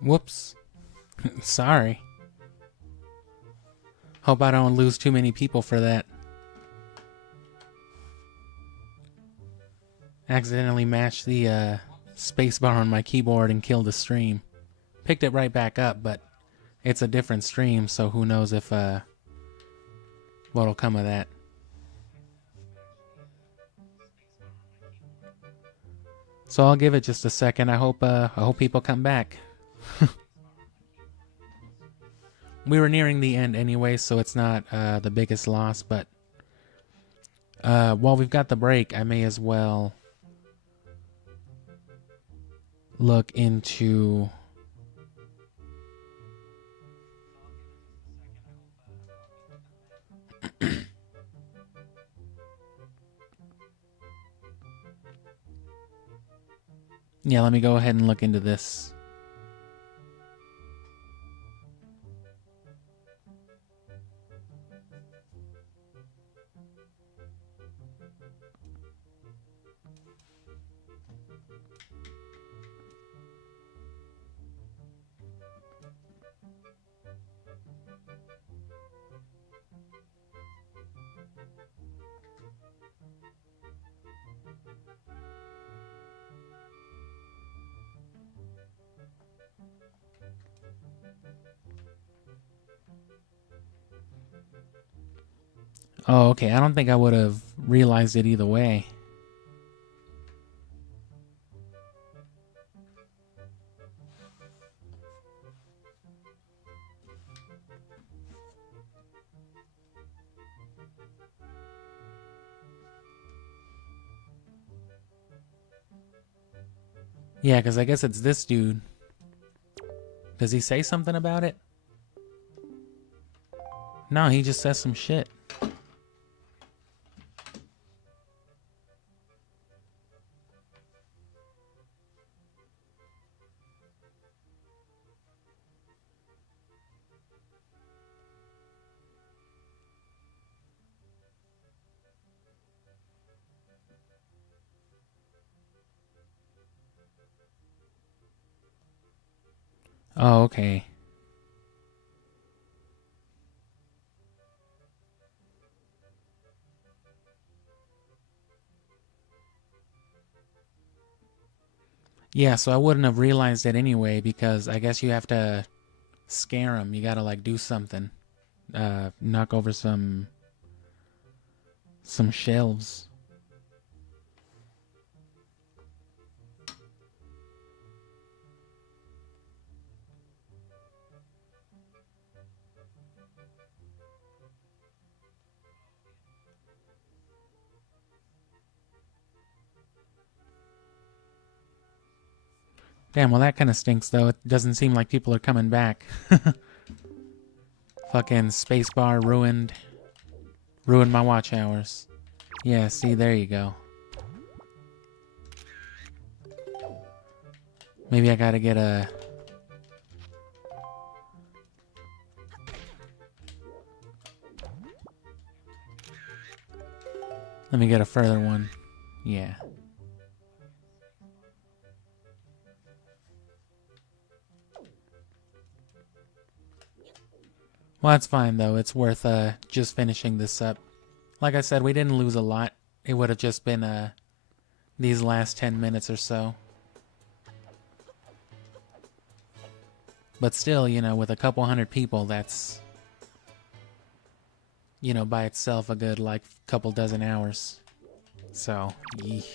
Whoops. Sorry. Hope I don't lose too many people for that. Accidentally mashed the spacebar on my keyboard and killed the stream. Picked it right back up, but it's a different stream, so who knows if what'll come of that. So I'll give it just a second. I hope people come back. We were nearing the end anyway, so it's not the biggest loss, but while we've got the break, I may as well look into yeah, let me go ahead and look into this. Oh, okay. I don't think I would have realized it either way. Yeah, because I guess it's this dude. Does he say something about it? No, he just says some shit. Oh, okay. Yeah, so I wouldn't have realized it anyway because I guess you have to scare him. You gotta like do something. Knock over some shelves. Damn, well that kind of stinks though. It doesn't seem like people are coming back. Fucking spacebar ruined my watch hours. Yeah, see, there you go. Maybe I gotta get a... Let me get a further one. Yeah. Well, that's fine, though. It's worth just finishing this up. Like I said, we didn't lose a lot. It would have just been these last 10 minutes or so. But still, you know, with a couple hundred people, that's, you know, by itself a good, like, couple dozen hours. So, yeesh.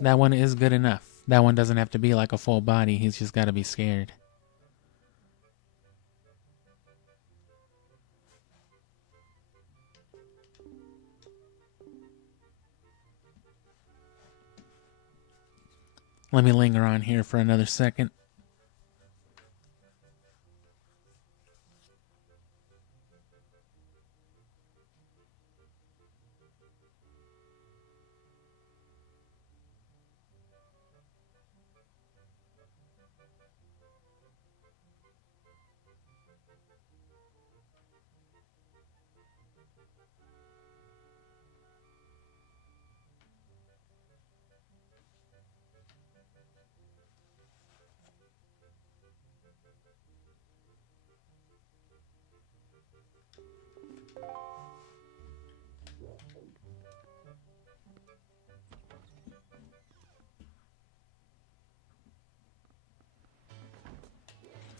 That one is good enough. That one doesn't have to be like a full body. He's just got to be scared. Let me linger on here for another second.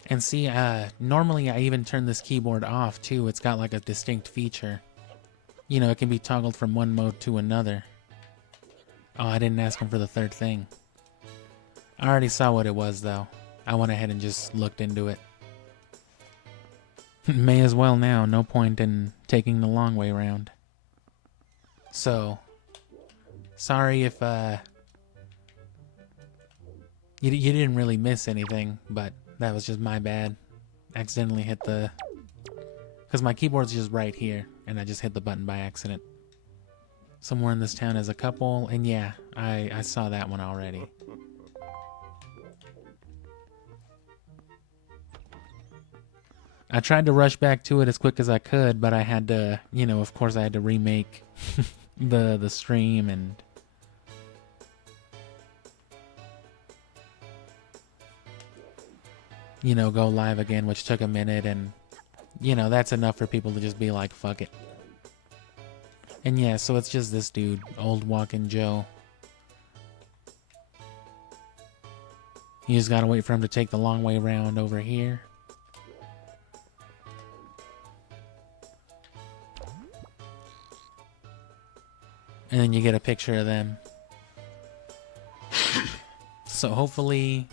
And see, normally I even turn this keyboard off too. It's got like a distinct feature. You know, it can be toggled from one mode to another. Oh, I didn't ask him for the third thing. I already saw what it was though. I went ahead and just looked into it. May as well now, no point in taking the long way around. So, sorry if you didn't really miss anything, but that was just my bad. Accidentally hit the... Because my keyboard's just right here, and I just hit the button by accident. Somewhere in this town is a couple, and yeah, I saw that one already. I tried to rush back to it as quick as I could, but I had to, you know, of course I had to remake the stream and... you know, go live again, which took a minute, and, you know, that's enough for people to just be like, fuck it. And yeah, so it's just this dude, Old Walkin' Joe. You just gotta wait for him to take the long way around over here. And then you get a picture of them. So hopefully...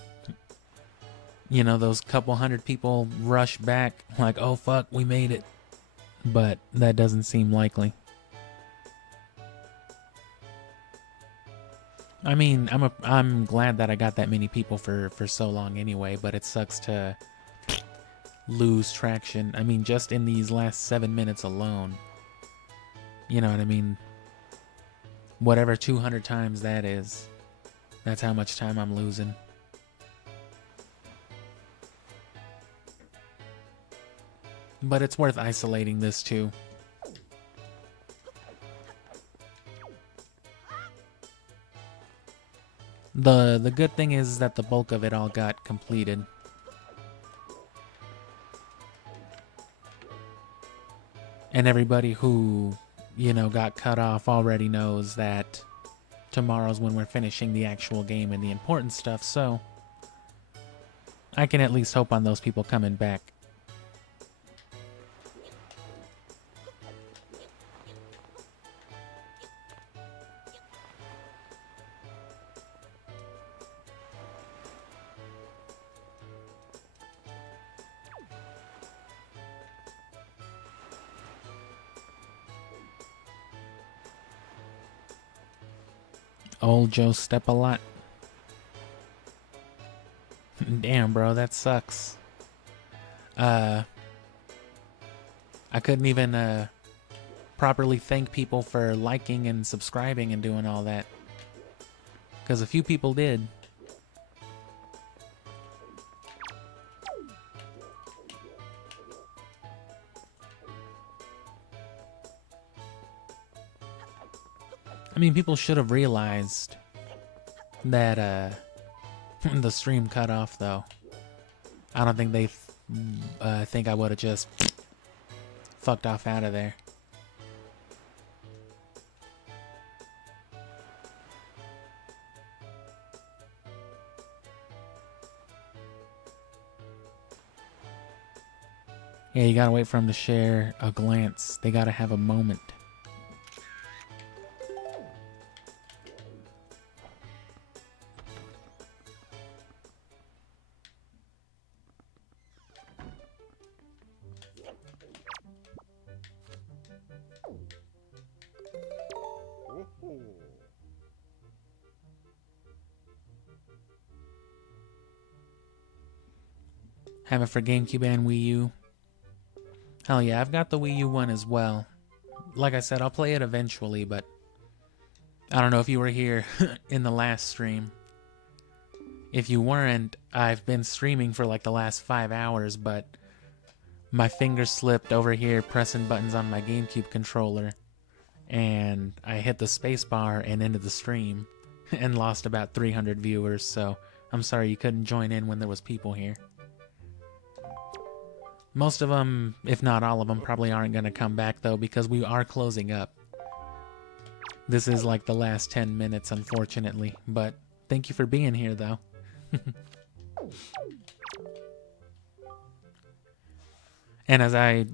you know, those couple hundred people rush back like, oh fuck, we made it. But that doesn't seem likely. I mean, I'm glad that I got that many people for so long anyway, but it sucks to lose traction. I mean, just in these last 7 minutes alone. You know what I mean? Whatever 200 times that is, that's how much time I'm losing. But it's worth isolating this too. The good thing is that the bulk of it all got completed. And everybody who, you know, got cut off already knows that tomorrow's when we're finishing the actual game and the important stuff, so I can at least hope on those people coming back. Old Joe step a lot. Damn, bro, that sucks. I couldn't even properly thank people for liking and subscribing and doing all that. Because a few people did. I mean, people should have realized that the stream cut off, though. I don't think they think I would have just fucked off out of there. Yeah, you gotta wait for them to share a glance. They gotta have a moment. Have it for GameCube and Wii U. Hell yeah, I've got the Wii U one as well. Like I said, I'll play it eventually, but I don't know if you were here in the last stream. If you weren't, I've been streaming for like the last 5 hours, but my finger slipped over here pressing buttons on my GameCube controller, and I hit the space bar and ended the stream and lost about 300 viewers, so I'm sorry you couldn't join in when there was people here. Most of them, if not all of them, probably aren't going to come back, though, because we are closing up. This is like the last 10 minutes, unfortunately. But thank you for being here, though. And as I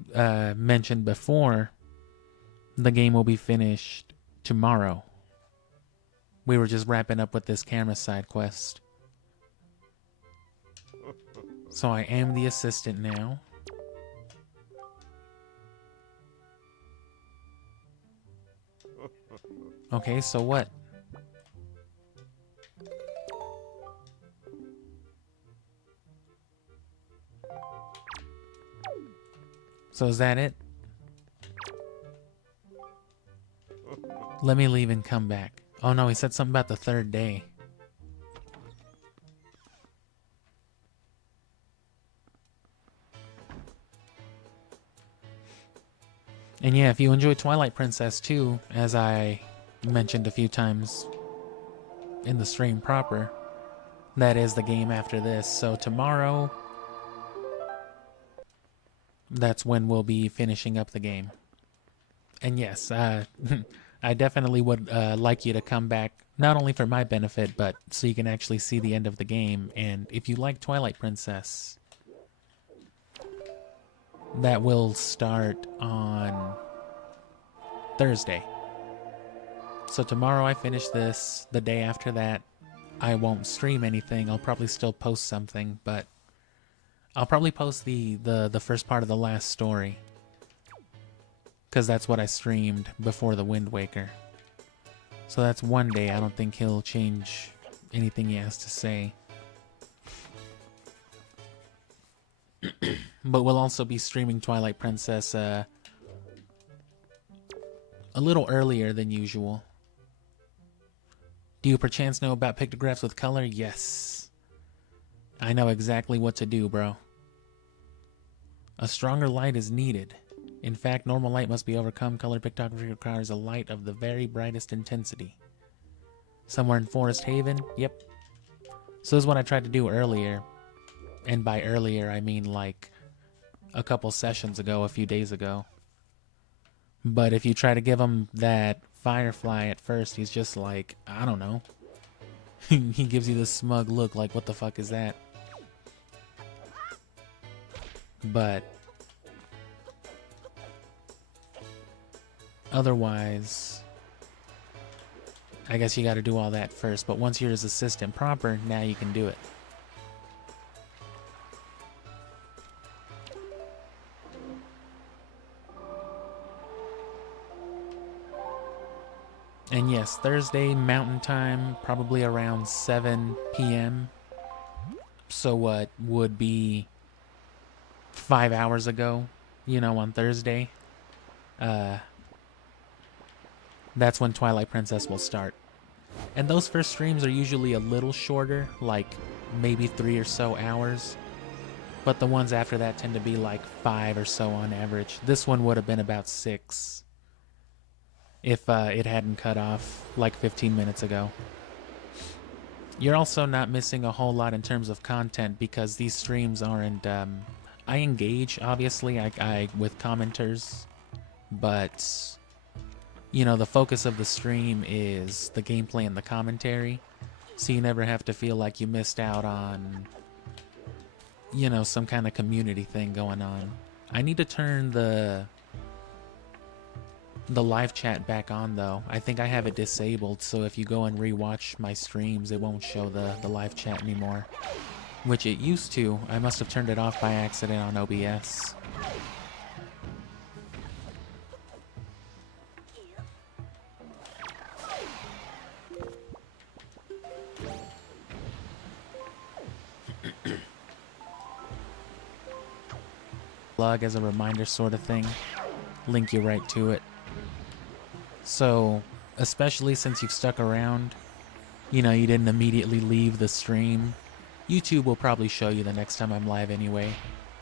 mentioned before, the game will be finished tomorrow. We were just wrapping up with this camera side quest. So I am the assistant now. Okay, so what? So is that it? Let me leave and come back. Oh no, he said something about the third day. And yeah, if you enjoy Twilight Princess too, as I mentioned a few times in the stream proper, that is the game after this. So tomorrow, that's when we'll be finishing up the game. And yes, I definitely would like you to come back, not only for my benefit, but so you can actually see the end of the game. And if you like Twilight Princess, that will start on Thursday. So tomorrow I finish this. The day after that, I won't stream anything. I'll probably still post something, but I'll probably post the first part of the last story, because that's what I streamed before the Wind Waker. So that's one day. I don't think he'll change anything he has to say. But we'll also be streaming Twilight Princess a little earlier than usual. Do you perchance know about pictographs with color? Yes. I know exactly what to do, bro. A stronger light is needed. In fact, normal light must be overcome. Color pictography requires a light of the very brightest intensity. Somewhere in Forest Haven? Yep. So this is what I tried to do earlier. And by earlier, I mean like a couple sessions ago, a few days ago. But if you try to give him that Firefly at first, he's just like, I don't know. He gives you this smug look like, what the fuck is that? But otherwise, I guess you got to do all that first. But once you're his assistant proper, now you can do it. And yes, Thursday Mountain Time, probably around 7 p.m. So what would be 5 hours ago, you know, on Thursday. That's when Twilight Princess will start. And those first streams are usually a little shorter, like maybe 3 or so hours. But the ones after that tend to be like 5 or so on average. This one would have been about 6. If it hadn't cut off like 15 minutes ago. You're also not missing a whole lot in terms of content because these streams aren't... I engage, obviously, I with commenters, but, you know, the focus of the stream is the gameplay and the commentary, so you never have to feel like you missed out on, you know, some kind of community thing going on. I need to turn the live chat back on though. I think I have it disabled, so if you go and rewatch my streams, it won't show the live chat anymore. Which it used to. I must have turned it off by accident on OBS. Log as a reminder sort of thing. Link you right to it. So, especially since you've stuck around, you know, you didn't immediately leave the stream, YouTube will probably show you the next time I'm live anyway.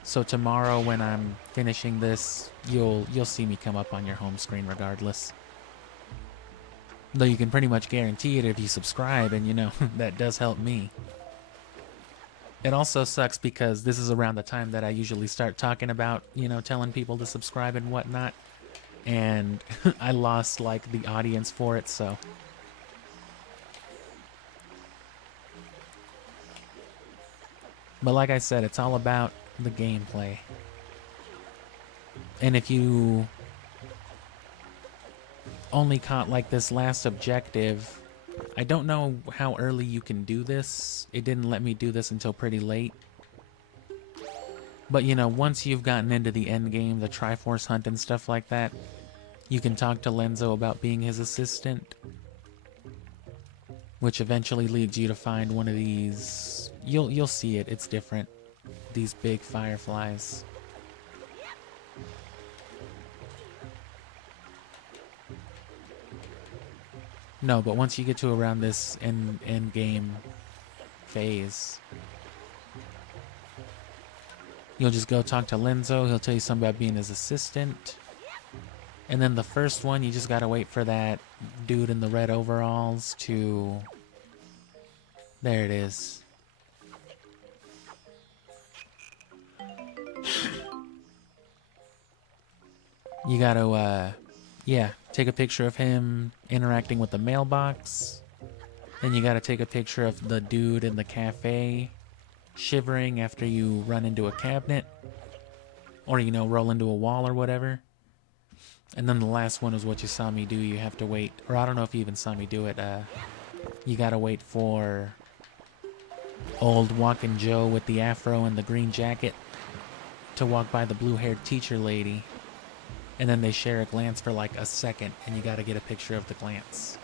So tomorrow when I'm finishing this, you'll see me come up on your home screen regardless. Though you can pretty much guarantee it if you subscribe, and you know, that does help me. It also sucks because this is around the time that I usually start talking about, you know, telling people to subscribe and whatnot. And I lost like the audience for it, so but like I said, it's all about the gameplay. And if you only caught like this last objective, I don't know how early you can do this. It didn't let me do this until pretty late. But you know, once you've gotten into the end game, the Triforce hunt and stuff like that, you can talk to Lenzo about being his assistant, which eventually leads you to find one of these. You'll see it. It's different. These big fireflies. No, but once you get to around this end game phase, you'll just go talk to Lenzo. He'll tell you something about being his assistant. And then the first one, you just gotta wait for that dude in the red overalls to... There it is. You gotta, yeah, take a picture of him interacting with the mailbox. Then you gotta take a picture of the dude in the cafe shivering after you run into a cabinet. Or, you know, roll into a wall or whatever. And then the last one is what you saw me do. You have to wait, or I don't know if you even saw me do it. You gotta wait for old Walkin' Joe with the afro and the green jacket to walk by the blue-haired teacher lady. And then they share a glance for like a second, and you gotta get a picture of the glance.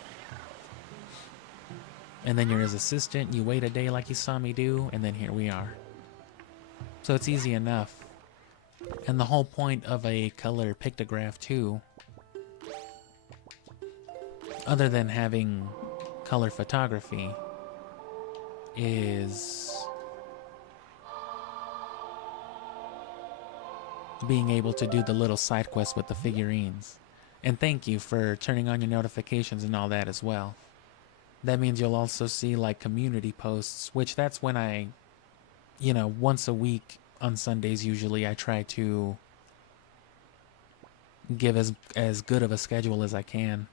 And then you're his assistant, you wait a day like you saw me do, and then here we are. So it's easy enough. And the whole point of a color pictograph too, other than having color photography, is being able to do the little side quests with the figurines. And thank you for turning on your notifications and all that as well. That means you'll also see like community posts, which that's when I, you know, once a week on Sundays usually I try to give as good of a schedule as I can.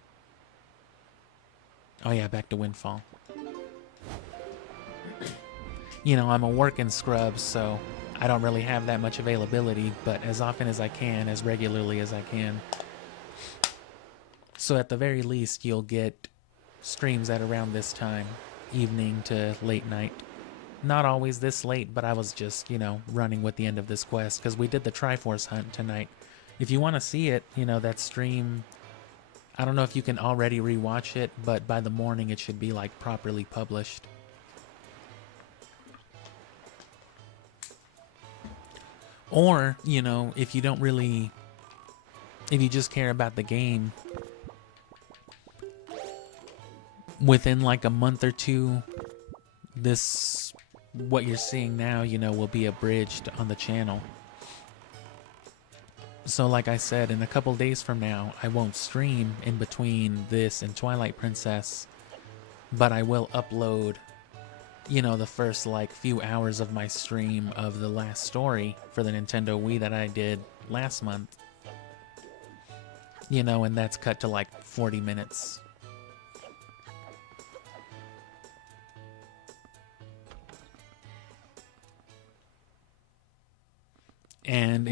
Oh yeah, back to Windfall. You know, I'm a working scrub, so I don't really have that much availability, but as often as I can, as regularly as I can. So at the very least, you'll get streams at around this time, evening to late night. Not always this late, but I was just, you know, running with the end of this quest, because we did the Triforce hunt tonight. If you want to see it, you know, that stream, I don't know if you can already rewatch it, but by the morning it should be, like, properly published. Or, you know, if you don't really, if you just care about the game, within like a month or two, this, what you're seeing now, you know, will be abridged on the channel. So like I said, in a couple days from now, I won't stream in between this and Twilight Princess, but I will upload, you know, the first like few hours of my stream of the last story for the Nintendo Wii that I did last month. You know, and that's cut to like 40 minutes. And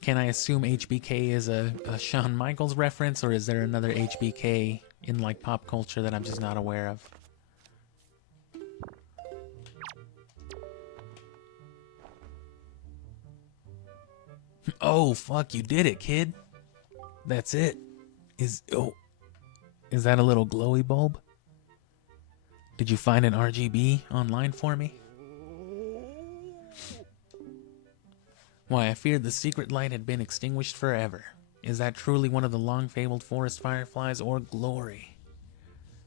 can I assume HBK is a Shawn Michaels reference, or is there another HBK in like pop culture that I'm just not aware of? Oh, fuck, you did it, kid. That's it. Is that a little glowy bulb? Did you find an RGB online for me? Why, I feared the secret light had been extinguished forever. Is that truly one of the long-fabled forest fireflies, or glory?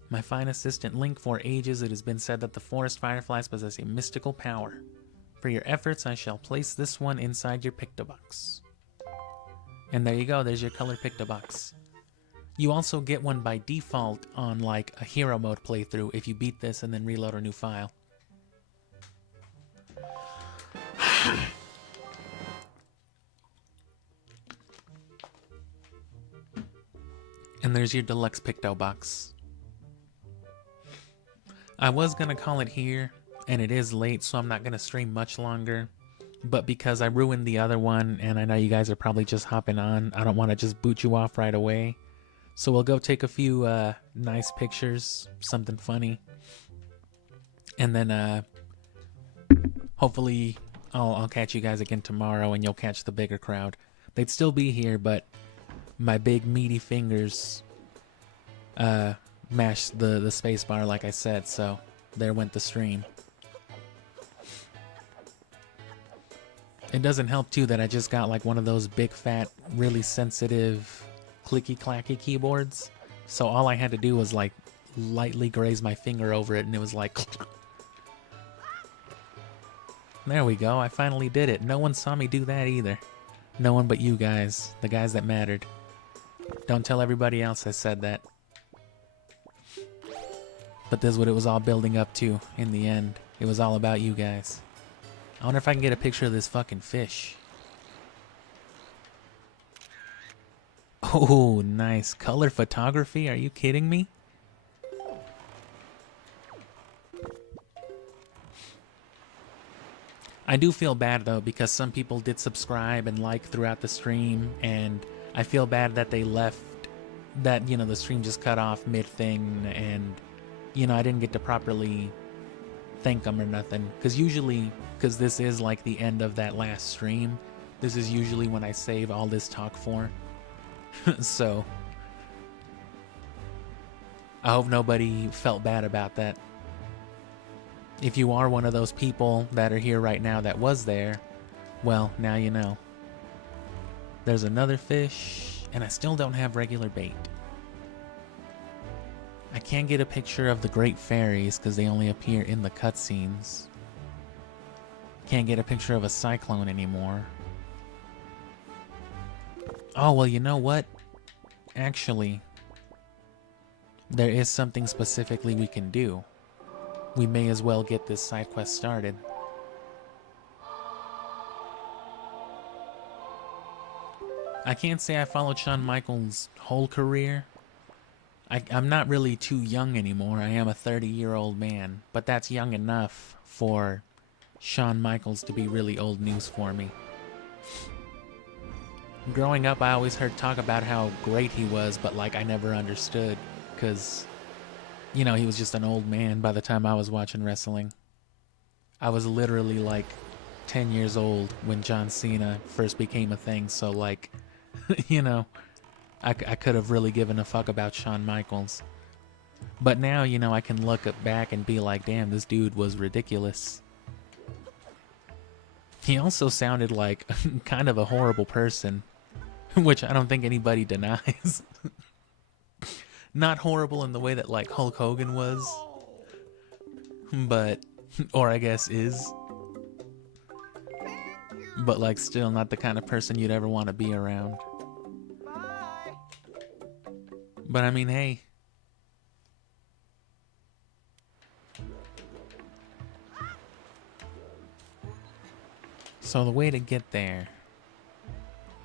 My fine assistant Link, for ages it has been said that the forest fireflies possess a mystical power. For your efforts, I shall place this one inside your Pictobox. And there you go, there's your color Pictobox. You also get one by default on like a hero mode playthrough if you beat this and then reload a new file. And there's your deluxe Pictobox. I was gonna call it here, and it is late, so I'm not gonna stream much longer. But because I ruined the other one, and I know you guys are probably just hopping on, I don't want to just boot you off right away. So we'll go take a few nice pictures, something funny. And then hopefully I'll catch you guys again tomorrow and you'll catch the bigger crowd. They'd still be here, but my big meaty fingers mashed the space bar like I said, so there went the stream. It doesn't help too that I just got like one of those big fat, really sensitive, clicky clacky keyboards. So all I had to do was like lightly graze my finger over it and it was like... There we go, I finally did it. No one saw me do that either. No one but you guys, the guys that mattered. Don't tell everybody else I said that. But this is what it was all building up to in the end. It was all about you guys. I wonder if I can get a picture of this fucking fish. Oh, nice. Color photography? Are you kidding me? I do feel bad though because some people did subscribe and like throughout the stream, and I feel bad that they left, that, you know, the stream just cut off mid-thing and, you know, I didn't get to properly thank them or nothing. Because usually, because this is like the end of that last stream, this is usually when I save all this talk for. So I hope nobody felt bad about that. If you are one of those people that are here right now that was there, well, now you know. There's another fish, and I still don't have regular bait. I can't get a picture of the great fairies because they only appear in the cutscenes. Can't get a picture of a cyclone anymore. Oh, well, you know what? Actually, there is something specifically we can do. We may as well get this side quest started. I can't say I followed Shawn Michaels' whole career. I'm not really too young anymore. I am a 30-year-old man, but that's young enough for Shawn Michaels to be really old news for me. Growing up, I always heard talk about how great he was, but like I never understood, because, you know, he was just an old man by the time I was watching wrestling. I was literally like 10 years old when John Cena first became a thing, so like, you know, I could have really given a fuck about Shawn Michaels. But now, you know, I can look back and be like, damn, this dude was ridiculous. He also sounded like kind of a horrible person, which I don't think anybody denies. Not horrible in the way that like Hulk Hogan was, but, or I guess is, but like still not the kind of person you'd ever want to be around. But I mean, hey. So the way to get there,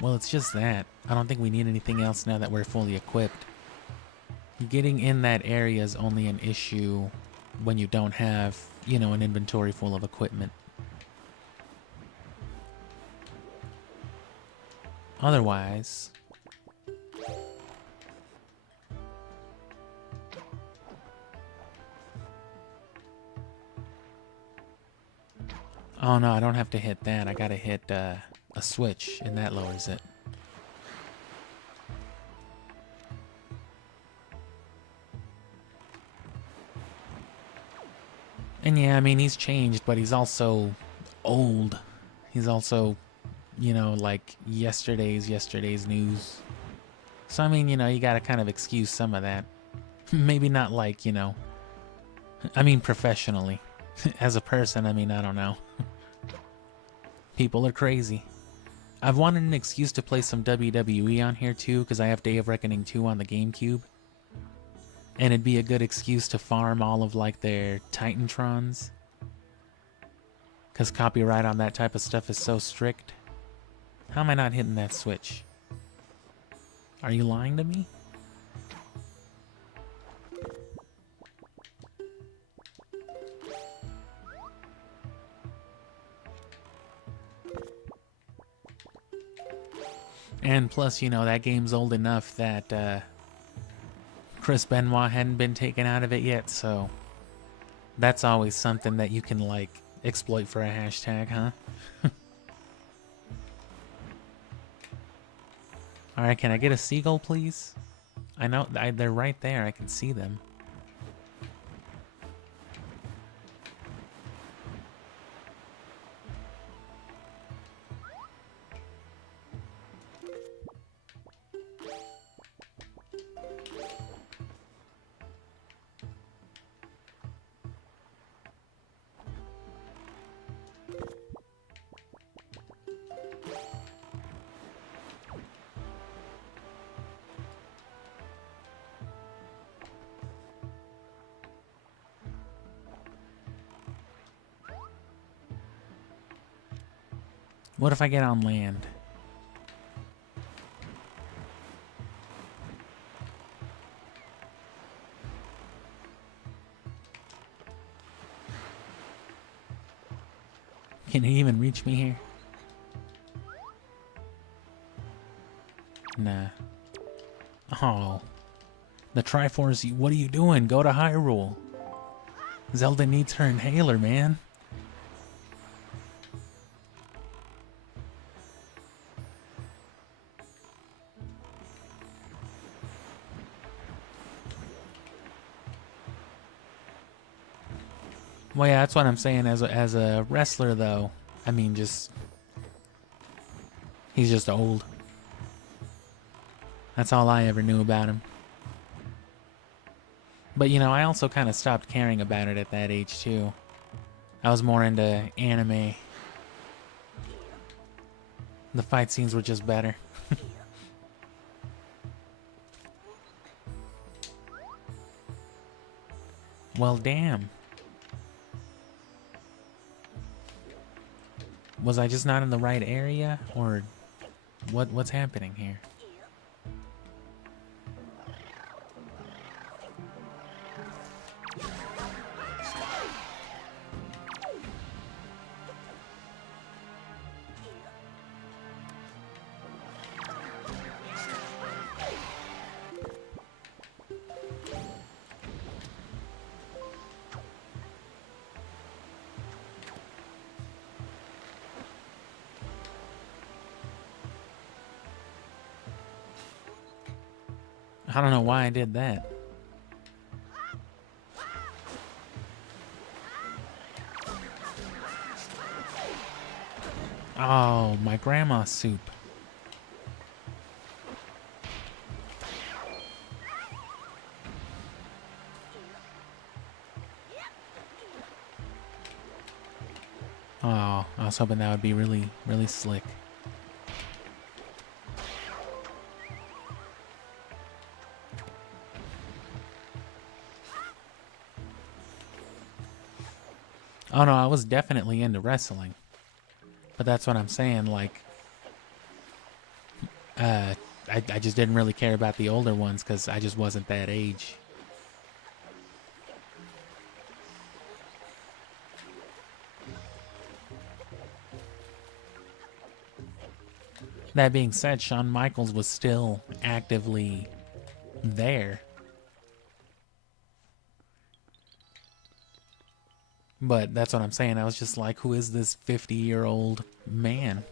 well, it's just that. I don't think we need anything else now that we're fully equipped. Getting in that area is only an issue when you don't have, you know, an inventory full of equipment. Otherwise, oh no, I don't have to hit that. I gotta hit a switch, and that lowers it. And yeah, I mean, he's changed, but he's also old. He's also, you know, like yesterday's news. So, I mean, you know, you gotta kind of excuse some of that. Maybe not like, you know, I mean, professionally. As a person, I mean, I don't know. People are crazy. I've wanted an excuse to play some WWE on here too, because I have Day of Reckoning 2 on the GameCube. And it'd be a good excuse to farm all of like their Titantrons. Because copyright on that type of stuff is so strict. How am I not hitting that switch? Are you lying to me? And plus, you know, that game's old enough that Chris Benoit hadn't been taken out of it yet, so that's always something that you can, like, exploit for a hashtag, huh? Alright, can I get a seagull, please? I know, they're right there, I can see them. What if I get on land? Can he even reach me here? Nah. Oh. The Triforce, what are you doing? Go to Hyrule. Zelda needs her inhaler, man. Well, yeah, that's what I'm saying. As a wrestler, though, I mean, he's just old. That's all I ever knew about him. But, you know, I also kind of stopped caring about it at that age, too. I was more into anime. The fight scenes were just better. Well, damn. Was I just not in the right area? Or what's happening here? I don't know why I did that. Oh, my grandma's soup. Oh, I was hoping that would be really, really slick. Oh no, I was definitely into wrestling. But that's what I'm saying, like, I just didn't really care about the older ones because I just wasn't that age. That being said, Shawn Michaels was still actively there. But that's what I'm saying. I was just like, who is this 50-year-old man?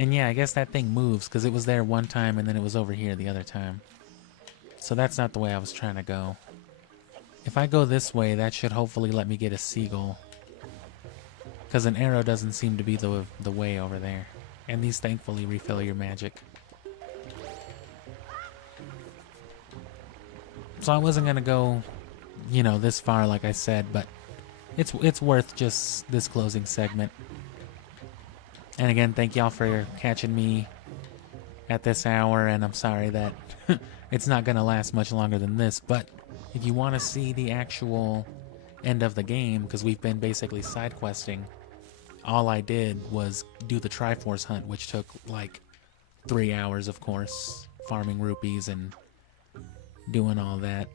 And yeah, I guess that thing moves because it was there one time and then it was over here the other time. So that's not the way I was trying to go. If I go this way, that should hopefully let me get a seagull. Because an arrow doesn't seem to be the way over there. And these thankfully refill your magic. So I wasn't going to go, you know, this far like I said, but it's worth just this closing segment. And again, thank y'all for catching me at this hour, and I'm sorry that it's not going to last much longer than this, but if you want to see the actual end of the game, because we've been basically side questing, all I did was do the Triforce hunt, which took like 3 hours, of course, farming rupees and doing all that.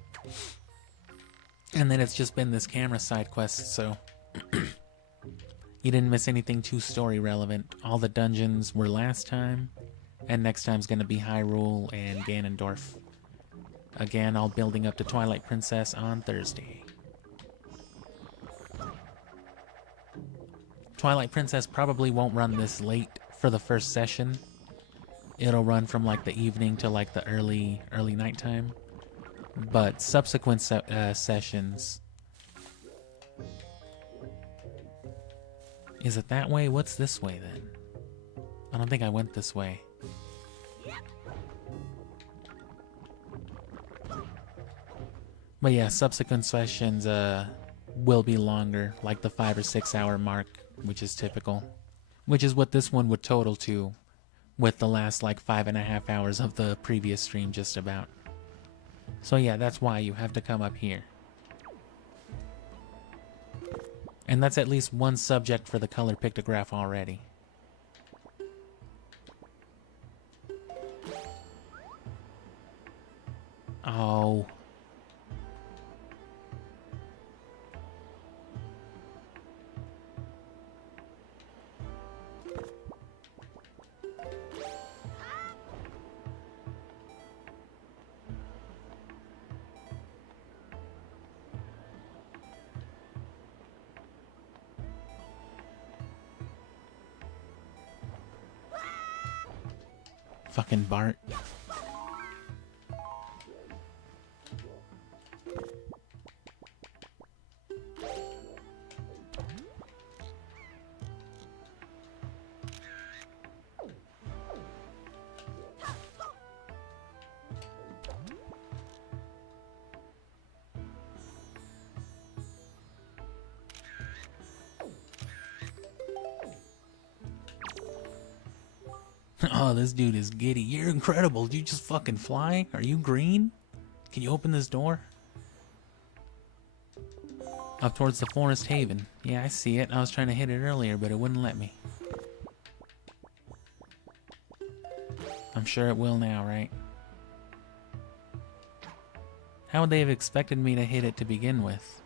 And then it's just been this camera side quest, so You didn't miss anything too story relevant. All the dungeons were last time, and next time's gonna be Hyrule and Ganondorf. Again, all building up to Twilight Princess on Thursday. Twilight Princess probably won't run this late for the first session. It'll run from like the evening to like the early nighttime. But subsequent sessions... Is it that way? What's this way then? I don't think I went this way. But yeah, subsequent sessions will be longer, like the 5 or 6 hour mark, which is typical. Which is what this one would total to, with the last like 5.5 hours of the previous stream just about. So yeah, that's why you have to come up here. And that's at least one subject for the color pictograph already. Oh. Fucking Bart. Oh, this dude is giddy. You're incredible. Do you just fucking fly? Are you green? Can you open this door? Up towards the Forest Haven. Yeah, I see it. I was trying to hit it earlier, but it wouldn't let me. I'm sure it will now, right? How would they have expected me to hit it to begin with?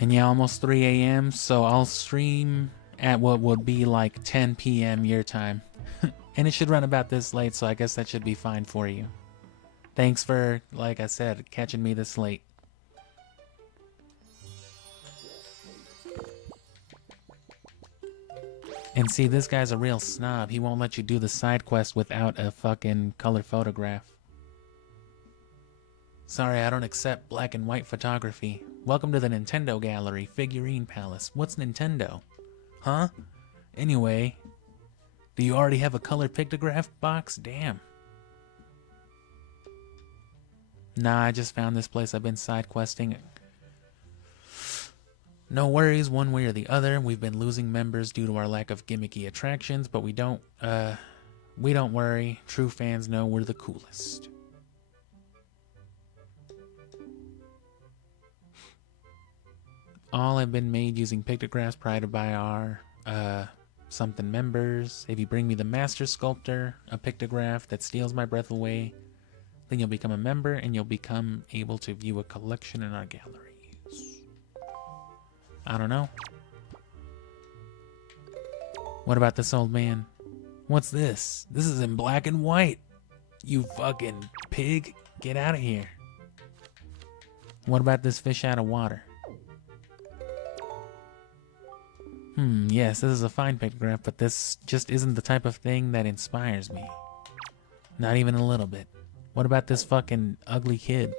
And yeah, almost 3 a.m. So I'll stream at what would be like 10 p.m. your time. And it should run about this late, so I guess that should be fine for you. Thanks for, like I said, catching me this late. And see, this guy's a real snob. He won't let you do the side quest without a fucking color photograph. Sorry, I don't accept black and white photography. Welcome to the Nintendo Gallery, Figurine Palace. What's Nintendo? Huh? Anyway, do you already have a color pictograph box? Damn. Nah, I just found this place. I've been side questing. No worries, one way or the other. We've been losing members due to our lack of gimmicky attractions, but we don't worry. True fans know we're the coolest. All have been made using pictographs provided by our something members. If you bring me the Master Sculptor, a pictograph that steals my breath away, then you'll become a member and you'll become able to view a collection in our galleries. I don't know. What about this old man? What's this? This is in black and white. You fucking pig. Get out of here. What about this fish out of water? Yes, this is a fine pictograph, but this just isn't the type of thing that inspires me. Not even a little bit. What about this fucking ugly kid?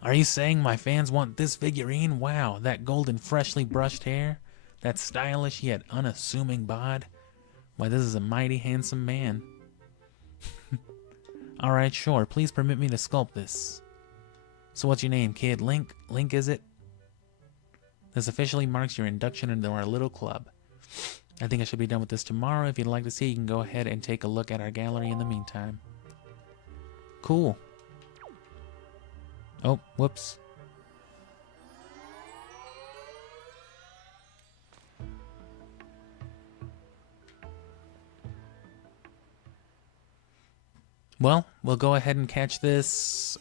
Are you saying my fans want this figurine? Wow, that golden freshly brushed hair, that stylish yet unassuming bod. Why, this is a mighty handsome man. Alright, sure, please permit me to sculpt this. So what's your name, kid? Link? Link, is it? This officially marks your induction into our little club. I think I should be done with this tomorrow. If you'd like to see, you can go ahead and take a look at our gallery in the meantime. Cool. Oh, whoops. Well, we'll go ahead and catch this,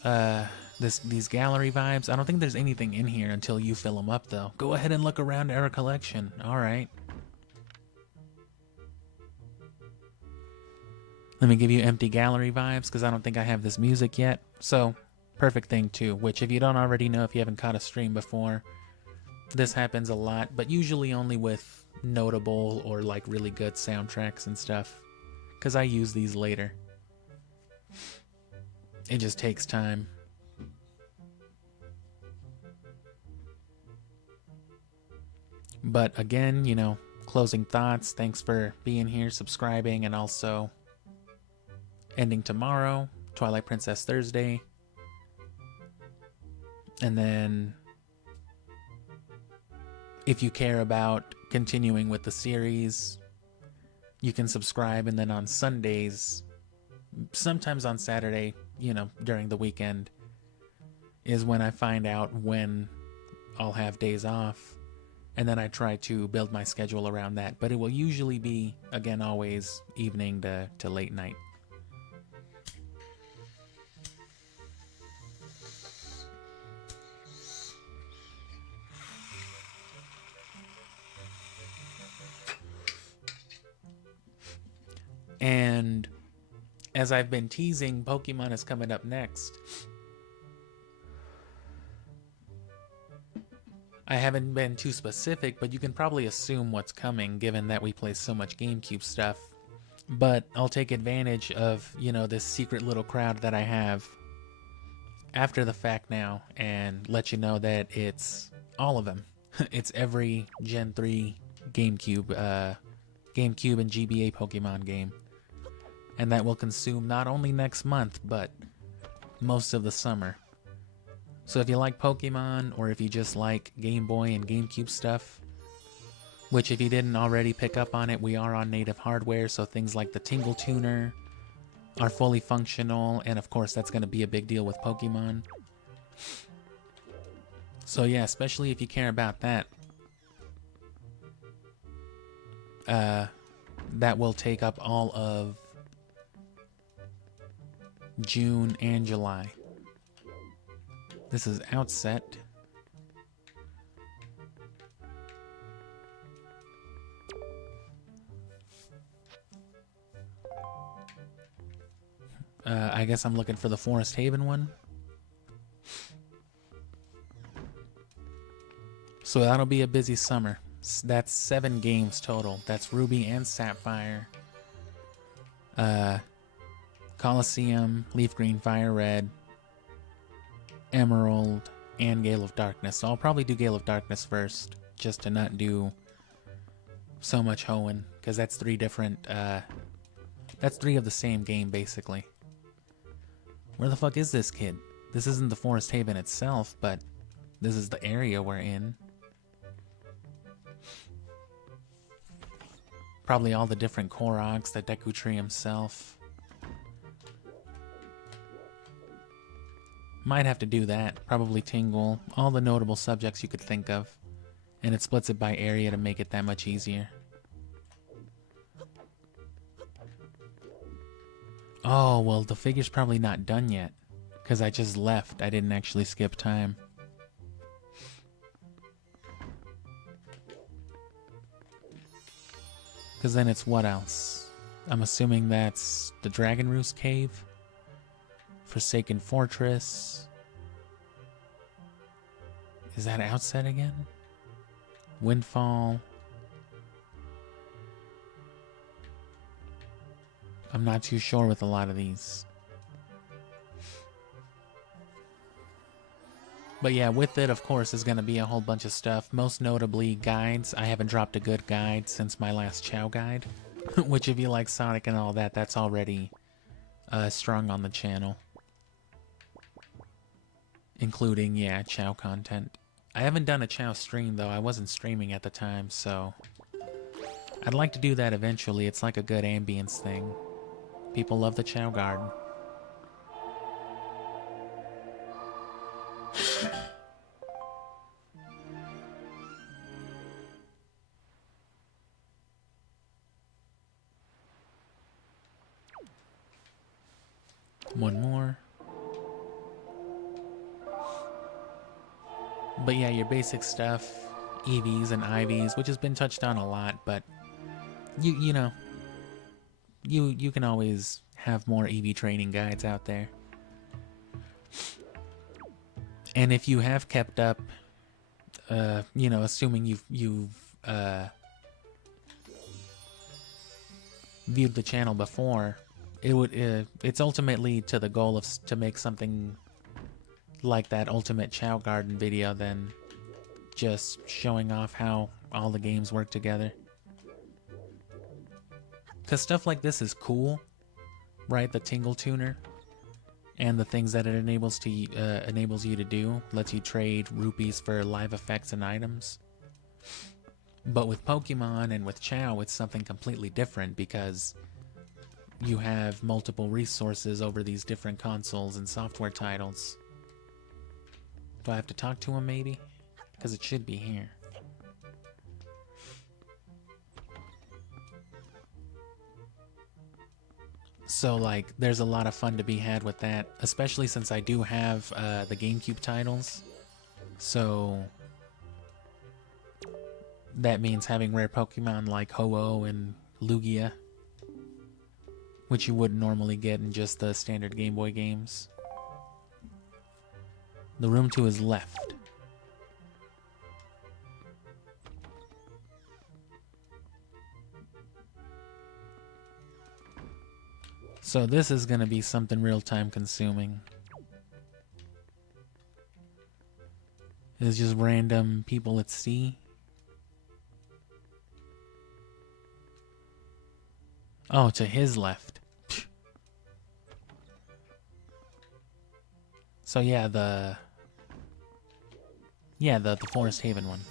these gallery vibes. I don't think there's anything in here until you fill them up, though. Go ahead and look around our collection. All right. Let me give you empty gallery vibes, because I don't think I have this music yet. So, perfect thing, too, which if you don't already know, if you haven't caught a stream before, this happens a lot, but usually only with notable or, like, really good soundtracks and stuff, because I use these later. It just takes time. But again, you know, closing thoughts. Thanks for being here, subscribing, and also ending tomorrow, Twilight Princess Thursday. And then if you care about continuing with the series, you can subscribe, and then on Sundays, sometimes on Saturday, you know, during the weekend, is when I find out when I'll have days off, and then I try to build my schedule around that. But it will usually be, again, always evening to late night. And as I've been teasing, Pokemon is coming up next. I haven't been too specific, but you can probably assume what's coming, given that we play so much GameCube stuff. But I'll take advantage of, you know, this secret little crowd that I have after the fact now, and let you know that it's all of them. It's every Gen 3 GameCube and GBA Pokemon game. And that will consume not only next month, but most of the summer. So if you like Pokemon, or if you just like Game Boy and GameCube stuff, which if you didn't already pick up on it, we are on native hardware, so things like the Tingle Tuner are fully functional, and of course that's going to be a big deal with Pokemon. So yeah, especially if you care about that, that will take up all of June and July. This is Outset. I guess I'm looking for the Forest Haven one. So that'll be a busy summer. That's 7 games total. That's Ruby and Sapphire, Colosseum, Leaf Green, Fire Red, Emerald, and Gale of Darkness. So I'll probably do Gale of Darkness first, just to not do so much hoeing, because that's 3 different, that's 3 of the same game, basically. Where the fuck is this kid? This isn't the Forest Haven itself, but this is the area we're in. Probably all the different Koroks, the Deku Tree himself. Might have to do that. Probably Tingle. All the notable subjects you could think of. And it splits it by area to make it that much easier. Oh, well, the figure's probably not done yet. Because I just left. I didn't actually skip time. Because then it's what else? I'm assuming that's the Dragon Roost Cave, Forsaken Fortress. Is that Outset again? Windfall. I'm not too sure with a lot of these. But yeah, with it, of course, is going to be a whole bunch of stuff. Most notably, guides. I haven't dropped a good guide since my last Chow guide. Which, if you like Sonic and all that, that's already strong on the channel. Including, yeah, Chow content. I haven't done a Chow stream, though. I wasn't streaming at the time, so I'd like to do that eventually. It's like a good ambience thing. People love the Chow Garden. One more. But yeah, your basic stuff, EVs and IVs, which has been touched on a lot, but you know, you can always have more EV training guides out there. And if you have kept up, you know, assuming you've viewed the channel before, it would it's ultimately to the goal of to make something like that Ultimate Chow Garden video than just showing off how all the games work together. Because stuff like this is cool, right? The Tingle Tuner and the things that it enables you to do, lets you trade rupees for live effects and items. But with Pokemon and with Chow, it's something completely different because you have multiple resources over these different consoles and software titles. Do I have to talk to him maybe? Because it should be here. So like, there's a lot of fun to be had with that, especially since I do have the GameCube titles. So that means having rare Pokemon like Ho-Oh and Lugia, which you wouldn't normally get in just the standard Game Boy games. The room to his left. So this is gonna be something real time consuming. It's just random people at sea. Oh, to his left. So yeah, the Forest Haven one.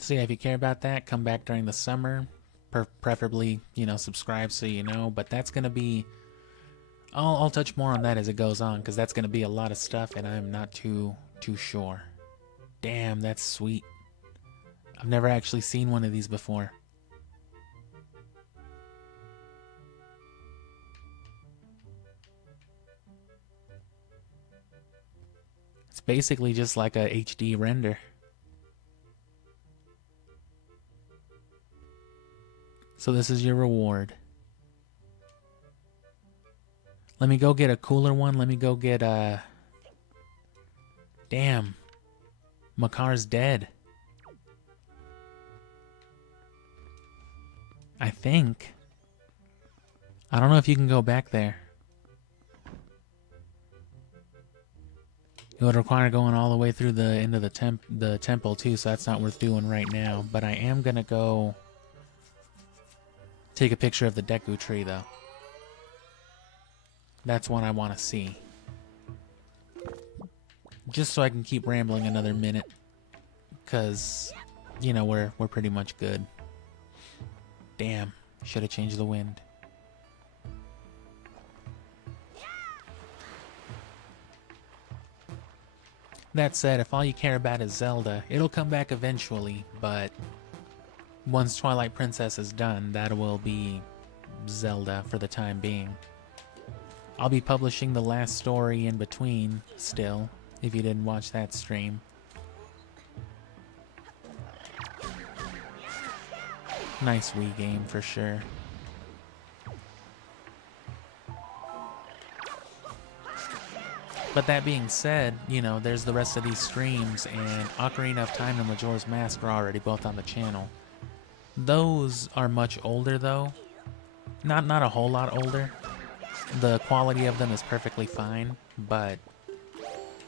So yeah, if you care about that, come back during the summer. Preferably, you know, subscribe so you know. But that's gonna be, I'll touch more on that as it goes on, because that's gonna be a lot of stuff, and I'm not too sure. Damn, that's sweet. I've never actually seen one of these before. It's basically just like a HD render. So this is your reward. Let me go get a cooler one. Let me go get a... Damn. Makar's dead. I think. I don't know if you can go back there. It would require going all the way through the end of the temple too, so that's not worth doing right now. But I am gonna go take a picture of the Deku tree though. That's one I want to see. Just so I can keep rambling another minute, cause you know we're pretty much good. Damn, should have changed the wind. That said, if all you care about is Zelda, it'll come back eventually, but once Twilight Princess is done, that will be Zelda for the time being. I'll be publishing the last story in between still, if you didn't watch that stream. Nice Wii game for sure. But that being said, you know, there's the rest of these streams, and Ocarina of Time and Majora's Mask are already both on the channel. Those are much older though. Not a whole lot older. The quality of them is perfectly fine, but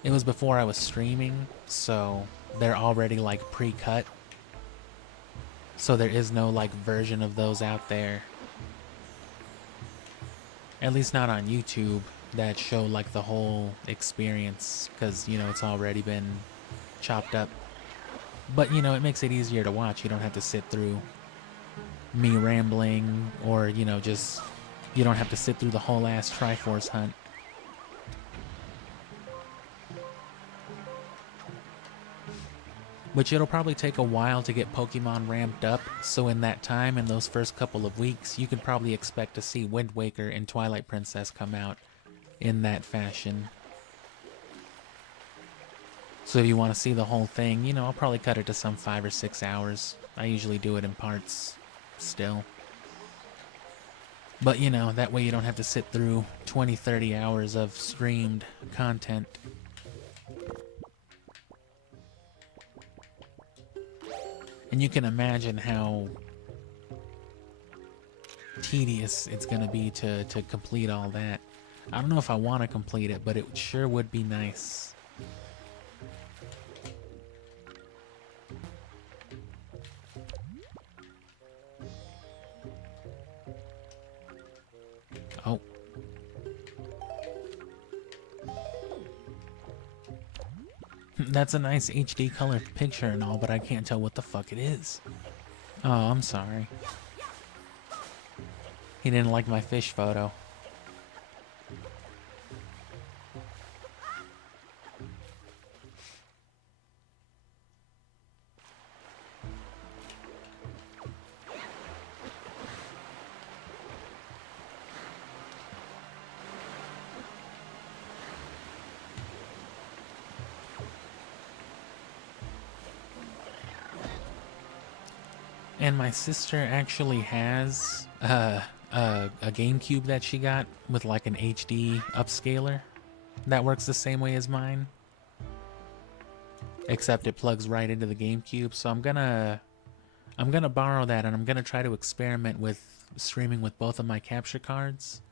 it was before I was streaming, so they're already like pre-cut. So there is no like version of those out there. At least not on YouTube that show like the whole experience, because you know it's already been chopped up. But you know, it makes it easier to watch. You don't have to sit through me rambling, or you know, just you don't have to sit through the whole ass Triforce hunt. which it'll probably take a while to get Pokemon ramped up, so in that time, in those first couple of weeks, you could probably expect to see Wind Waker and Twilight Princess come out in that fashion. So if you want to see the whole thing, you know, I'll probably cut it to some 5 or 6 hours. I usually do it in parts still. But, you know, that way you don't have to sit through 20, 30 hours of streamed content. And you can imagine how tedious it's going to be to complete all that. I don't know if I want to complete it, but it sure would be nice. Oh. That's a nice HD color picture and all, but I can't tell what the fuck it is. Oh, I'm sorry. He didn't like my fish photo. And my sister actually has a GameCube that she got with like an HD upscaler that works the same way as mine, except it plugs right into the GameCube. So I'm gonna borrow that, and I'm gonna try to experiment with streaming with both of my capture cards.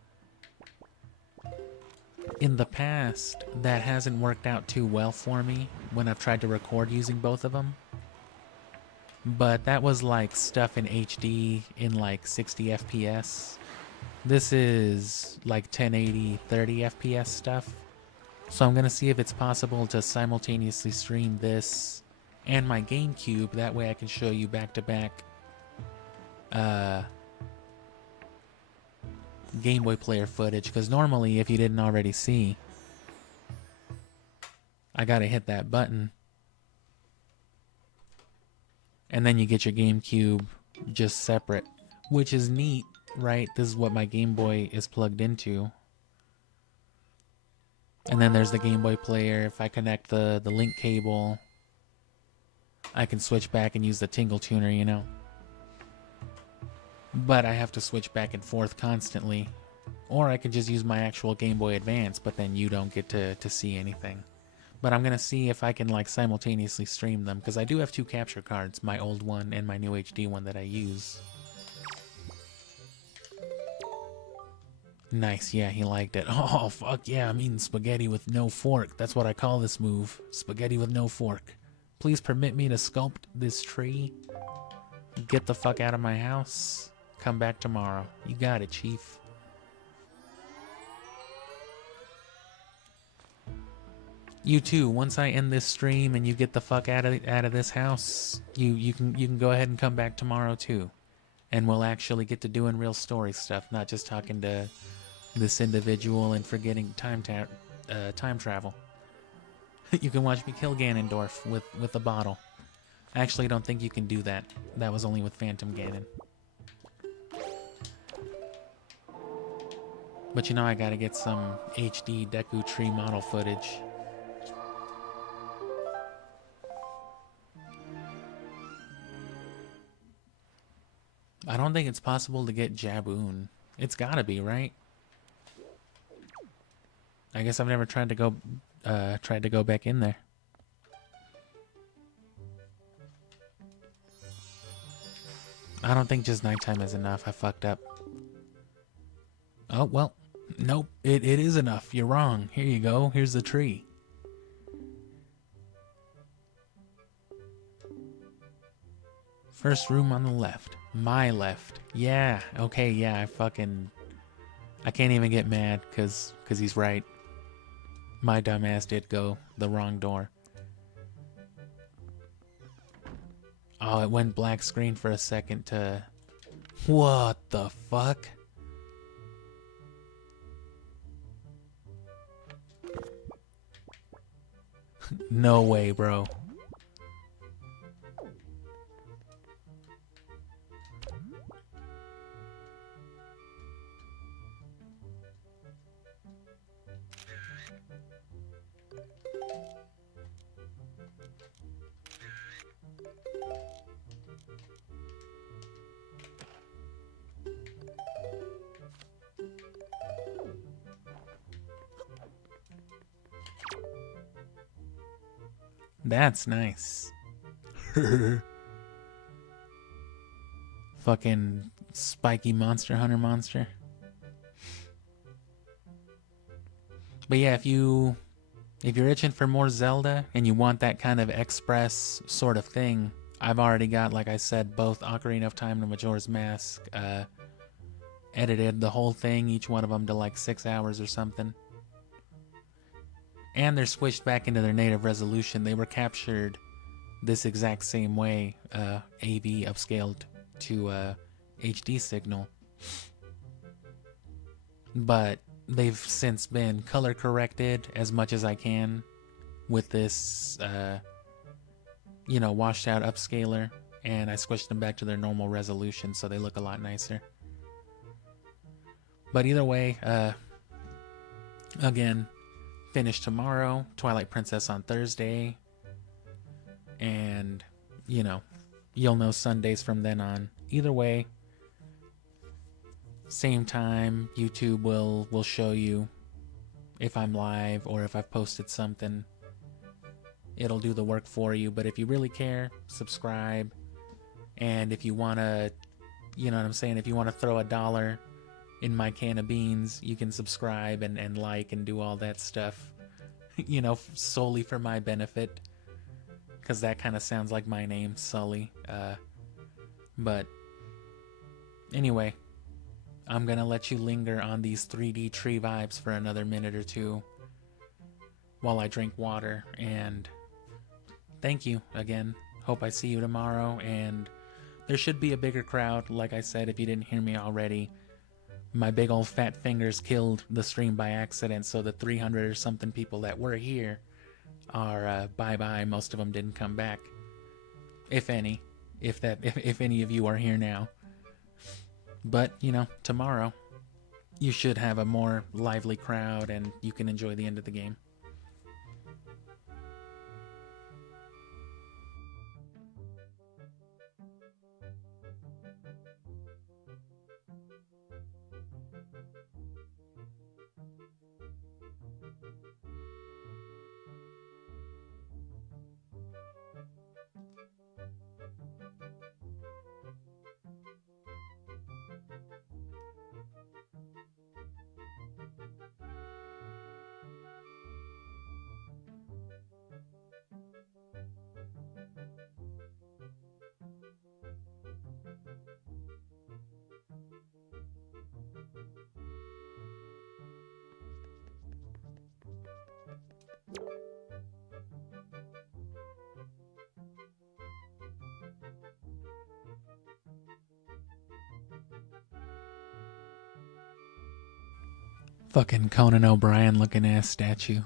In the past, that hasn't worked out too well for me when I've tried to record using both of them. But that was like stuff in HD in like 60 FPS. This is like 1080, 30 FPS stuff. So I'm gonna see if it's possible to simultaneously stream this and my GameCube. That way I can show you back to back Game Boy player footage. Because normally, if you didn't already see, I gotta hit that button. And then you get your GameCube just separate, which is neat, right? This is what my Game Boy is plugged into. And then there's the Game Boy player. If I connect the link cable, I can switch back and use the Tingle Tuner, you know? But I have to switch back and forth constantly. Or I can just use my actual Game Boy Advance, but then you don't get to see anything. But I'm gonna see if I can like simultaneously stream them, because I do have two capture cards, my old one and my new HD one that I use. Nice, yeah, he liked it. Oh, fuck yeah, I'm eating spaghetti with no fork. That's what I call this move. Spaghetti with no fork. Please permit me to sculpt this tree. Get the fuck out of my house. Come back tomorrow. You got it, Chief. You too. Once I end this stream and you get the fuck out of this house, you can go ahead and come back tomorrow too, and we'll actually get to doing real story stuff, not just talking to this individual and forgetting time travel. You can watch me kill Ganondorf with a bottle. I actually don't think you can do that. That was only with Phantom Ganon. But you know, I gotta get some HD Deku Tree model footage. I don't think it's possible to get Jaboon. It's gotta be, right? I guess I've never tried to go back in there. I don't think just nighttime is enough. I fucked up. Oh, well. Nope. It is enough. You're wrong. Here you go. Here's the tree. First room on the left. My left. Yeah. Okay, yeah. I can't even get mad because he's right. My dumbass did go the wrong door. Oh, it went black screen for a second to... What the fuck? No way, bro. That's nice. Fucking spiky monster hunter monster. But yeah, if you're itching for more Zelda and you want that kind of express sort of thing, I've already got, like I said, both Ocarina of Time and Majora's Mask edited, the whole thing, each one of them to like 6 hours or something. And they're squished back into their native resolution. They were captured this exact same way, AV upscaled to HD signal. But they've since been color corrected as much as I can with this, washed out upscaler, and I squished them back to their normal resolution so they look a lot nicer. But either way, again, finish tomorrow, Twilight Princess on Thursday, and, you'll know Sundays from then on. Either way, same time, YouTube will show you if I'm live or if I've posted something. It'll do the work for you, but if you really care, subscribe. And if you want to, you know what I'm saying, if you want to throw $1 in my can of beans, you can subscribe and like and do all that stuff, solely for my benefit, because that kind of sounds like my name, Sully. But anyway, I'm gonna let you linger on these 3D tree vibes for another minute or two while I drink water, and thank you again. Hope I see you tomorrow, and there should be a bigger crowd. Like I said, if you didn't hear me already, my big old fat fingers killed the stream by accident, so the 300 or something people that were here are bye-bye. Most of them didn't come back, if any, if any of you are here now. But, tomorrow you should have a more lively crowd and you can enjoy the end of the game. Fucking Conan O'Brien looking ass statue.